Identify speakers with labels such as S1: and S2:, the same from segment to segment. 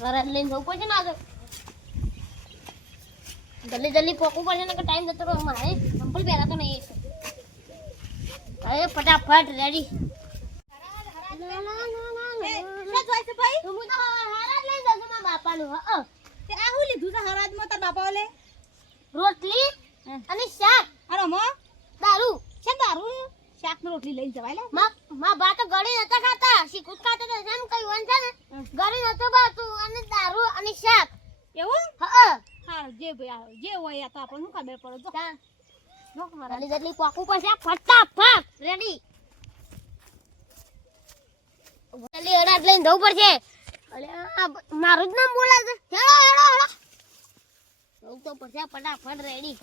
S1: ઘરે લઈને જવું પડશે ને આગળ? જલ્દી જલ્દી પોકવું પડશે ને ટાઈમ જતો રહ્યો? મારે સંપલ પહેલા તો નહીં હવે ફટાફટ રેડી રોટલી. અને શાક.
S2: અરે
S1: દારૂ.
S2: છે દારૂ? શાક રોટલી લઈ જવાય લે
S1: માં માં બા તો ગળી નતા ખાતા શીખું જ ખાતા હતા જેમ કઈ વન છે ને
S2: હમ.
S1: ગળી નતો બાતું અને દારૂ અને શાક
S2: એવું
S1: હા
S2: હા જે ભાઈ આ- જે હોય આ તો આપણને શું ખબર પડે? જો. જો મારા
S1: જેટલી પોકવું પડશે ફટાફટ રેડી જલ્દી અડાટ લઈને જવું પડશે. મારું જ નામ બોલે છે. હેડો હેડો હેડો જવું તો પડશે ફટાફટ રેડી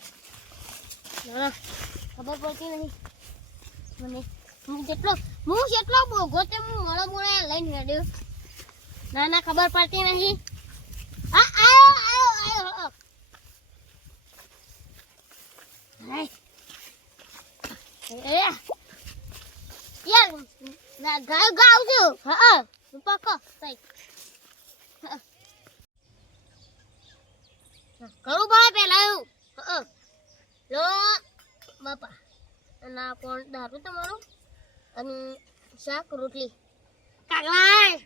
S1: ખબર પડતી નહીં. મને હું જેટલો હું જેટલો બોગો તે હું મળો મોડો લઈને રેડ્યો ના ના ખબર પડતી નહીં. આ આયો આયો આયો હા. હાય એ યાર ના ગાવ ગાવ છું હા પકો સઈ બાપા અને આ કોણ દારૂ તમારો અને શાક રોટલી કાગલાય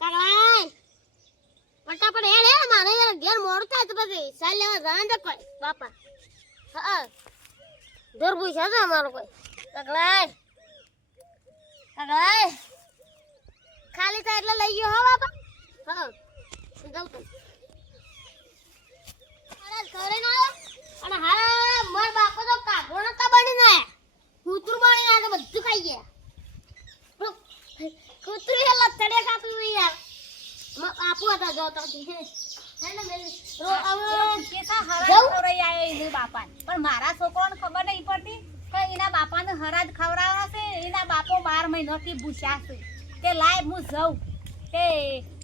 S1: કાગલાય ફટાફટ હેડ હે મારે યાર ઘેર મોડું થાય તો પછી સાલ બાપા હા. પૂછ્યા છે અમારો કોઈ. કાગલાય કાગલાય ખાલી થાય એટલે લઈ ગયો હો બાપા. હા. જાઉં તો ઘરે ના અને હા માર બાપો તો કાગડો નતા બની ને કૂતરું બની તો બધું ખાઈ ગયા. કૂતરું એ લથડે નહીં યાર. બાપુ હતા જોતો.
S2: પણ મારા છોકરાને ખબર નહીં પડતી કે એના બાપાને હરાજ ખવડાવવા છે એના બાપો બાર મહિનાથી ભૂસ્યા છે. તે લાય હું જઉં. તે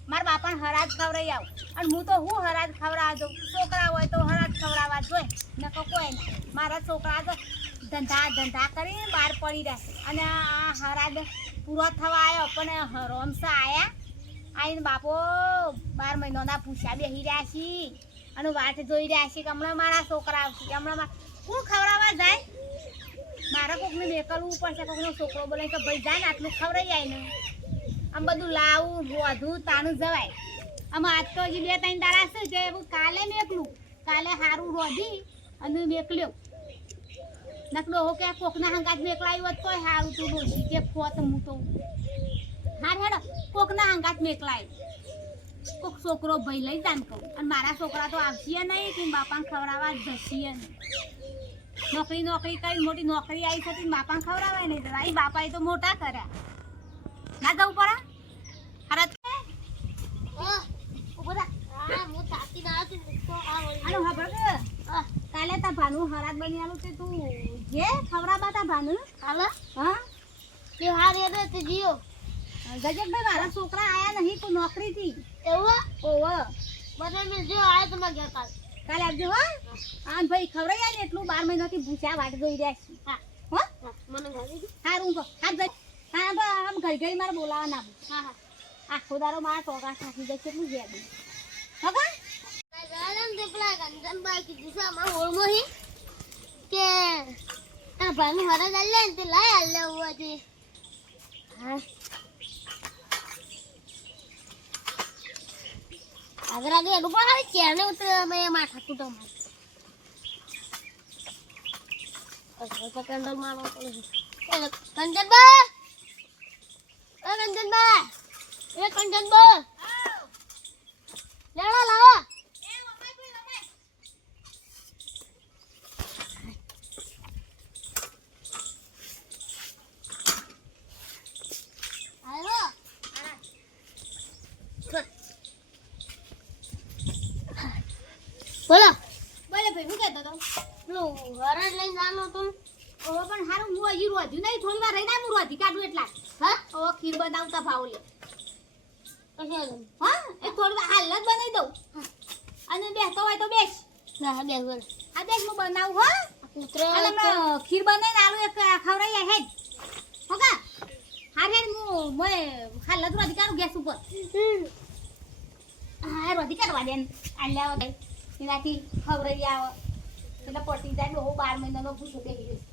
S2: મારા બાપાને હરાજ ખવડાવી આવું. અને હું તો હું હરાજ ખવડાવવા દઉં છોકરા હોય તો હરાજ ખવડાવવા જોઈએ નકો કોઈ ના મારા છોકરા તો ધંધા ધંધા કરીને બહાર પડી રહ્યા અને આ હરાજ પૂરો થવા આવ્યો પણ રોમસા આયા આઈને બાપો, બાર મહિનાના પૂછ્યા બેસી રહ્યા છી. અને વાટ જોઈ રહ્યા છે કે હમણાં મારા છોકરા આવશે. હમણાં કોણ ખવડાવવા જાય? મારે કોકને મેકલવું પડશે, કોકનો છોકરો બોલે કે ભાઈ જાય ને, આટલું ખવડાવી જાય ને. આમ બધું લાવું વધું તાનું જવાય. આમ આજ તો હજી બે ત્રણ દાડા છે? જે હું કાલે મેકલું. કાલે સારું રોધી અને મેકલ્યો. નકલો હો કે કોકના હંગાત મેકલાયું હોત, તોય સારું તું ડોસી કે ફોત હું તો. હાર હેડો કોકના હંગાત મેકલાય. કોક છોકરો ભાઈ લઈ જાન કહું. અને મારા છોકરા તો આવશે નહીં કે બાપાને ખવડાવવા જશે નહીં. નોકરી નોકરી કરી મોટી નોકરી આવી છે તો બાપાને ખવડાવાય નહીં. જરા એ બાપાએ તો મોટા કર્યા. ના જવું પડે? હારા
S1: આ ઊભો થા હું થાકી ના છું? તો આ વળી
S2: હાલો હા બરાબર
S1: આ
S2: કાલે તા ભાનુ હરાત બની આલું તે તું. જે ખવડાવવા તા ભાનુ.
S1: હાલો.
S2: હા?
S1: કે હારે તે જીઓ
S2: ગજબભાઈ મારા છોકરા આયા નહીં કોઈ નોકરીથી.
S1: એવું
S2: ઓવ.
S1: મને મિલજો આયા તમારા ઘેર કાલ.
S2: કાલે આવજો હા. આન ભાઈ ખબર આલે એટલું બાર મહિનાથી ભૂસ્યા વાટ જોઈ રહ્યા છે.
S1: હા.
S2: હો?
S1: હા, મને ઘરે દે.
S2: હારું કહો હા જઈ હા તો આમ ઘર ઘડી મારે બોલાવા ના
S1: હા હા.
S2: આખો દારો મારા ટોકા ખાસી જશે કેટલું જ્યાં હગા
S1: ગાલમ તે પેલા ગંજનભાઈ કીધું છે અમારા ઓળમોહી કે તારા ભાઈ હરા ચાલ લે ને તે લાય હાલ લે હોવા જોઈએ હા. આગળ એનું પણ હારી ચેરને ઉતરે અમે માથા કૂટો મારે કંડલ મારવો પડે. છે કંજનબા એ કંજનબા એ લાવો આવ્યો બોલો.
S2: બોલે ભાઈ હું કહેતો તો
S1: પેલું હરણ લઈને જવાનું હતું
S2: ઓવો પણ હારું હું હજી રોધ્યું નહીં થોડી વાર રહીને હું રોધી કાઢું એટલા.
S1: હા?
S2: ઓ ખીર બનાવતા ભાવ લે. હા? એ થોડી વાર હાલ જ બનાવી દઉં. અને બેસતો હોય તો બેસ.
S1: હા બેસ બોલ.
S2: આ બેસ હું બનાવું હો. હમણાં ખીર બનાવીને આલુ એક ખવડાવી હેજ હોકા હા રે હું મેં હાલ જ રોધી કાઢું ગેસ ઉપર. હા રોધી કાઢવા દે આલ્યા વગર એનાથી ખવડાવી આવે. એટલે પટી જાય બહુ બાર મહિનાનો ભૂસો બેસી જશે